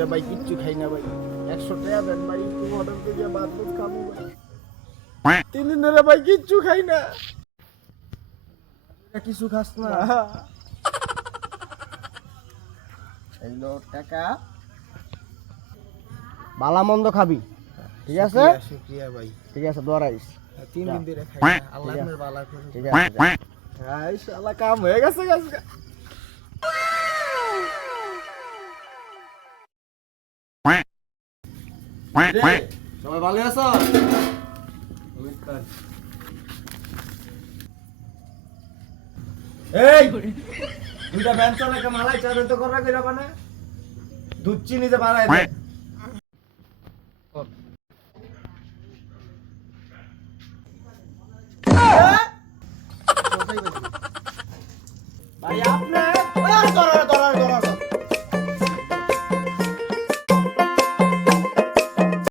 ধরে ভাই কিচ্ছু খাই না ভাই। 100 টাকা দেন ভাই, একটু অর্ডার করে ভাত ভাত খাবো ভাই। 3 দিন ধরে ভাই কিচ্ছু খাই না। কিছু খাস না? এই লো টাকা, ভালো মন্দ খাবি, ঠিক আছে? শুকরিয়া ভাই, ঠিক আছে, দোয়া রাখিস। 3 দিন ধরে খাই না, আল্লাহ আপনার ভালো করুন। ঠিক আছে, হাই শালা কাম হয়ে গেছে আজকে। সবাই ভালো আছো? এই দুইটা ভ্যান চালাকে মালাই চারে তো করা কইরা বানা, দুধ চিনিতে বাড়ায় দে।